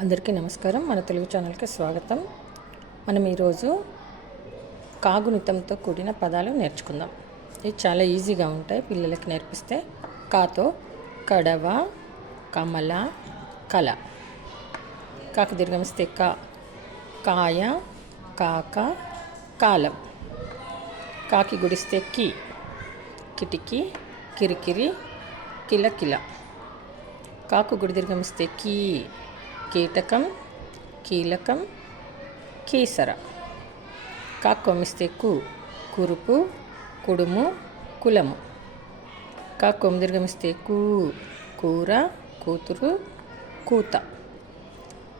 అందరికీ నమస్కారం. మన తెలుగు ఛానల్కి స్వాగతం. మనం ఈరోజు కాగుణితంతో కూడిన పదాలు నేర్చుకుందాం. ఇవి చాలా ఈజీగా ఉంటాయి, పిల్లలకి నేర్పిస్తే. కాతో కడవ, కమల, కల. కాకి దీర్ఘమిస్తే కా, కాయ, కాక, కాలం. కాకి గుడిస్తే కి, కిటికీ, కిరికిరి, కిలకిల. కాకు గుడి దీర్ఘమిస్తే కీ, కీటకం, కీలకం, కీసర. కాకు కొమ్మిస్తే కు, కురుపు, కుడుము, కులము. కాకు కొమ్ము దీర్ఘమిస్తే కూ, కూర, కూతురు, కూత.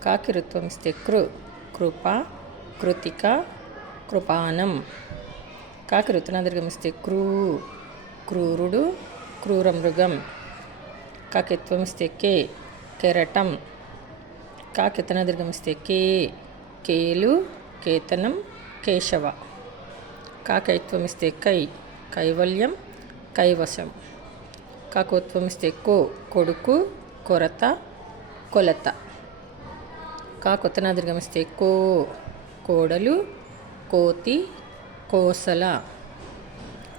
కాకి రుత్వమిస్తే కృ, కృప, కృతిక, కృపానం. కాకి రుతున దీర్ఘమిస్తే క్రూ, క్రూరుడు, క్రూరమృగం. కాకి ఎత్వమిస్తే కే, కెరటం. కాకి ఎత్తన దీర్ఘమిస్తే కే, కేలు, కేతనం, కేశవ. కాకి ఐత్వమిస్తే కై, కైవల్యం, కైవశం. కాకి ఉత్వమిస్తే కో, కొడుకు, కొరత, కొలత. కాకి ఉత్తన దీర్ఘమిస్తే కో, కోడలు, కోతి, కోసల.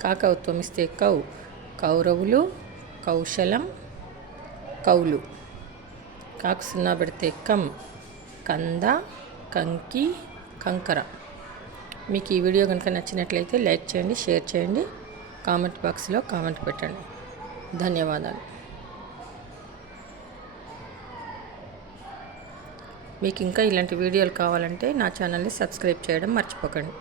కాక ఉత్వమిస్తే కౌ, కౌరవులు, కౌశలం, కౌలు. కాకు సున్నా పెడితే కం, కంద, కంకి, కంకర. మీకు ఈ వీడియో కనుక నచ్చినట్లయితే లైక్ చేయండి, షేర్ చేయండి, కామెంట్ బాక్స్లో కామెంట్ పెట్టండి. ధన్యవాదాలు. మీకు ఇంకా ఇలాంటి వీడియోలు కావాలంటే నా ఛానల్ని సబ్స్క్రైబ్ చేయడం మర్చిపోకండి.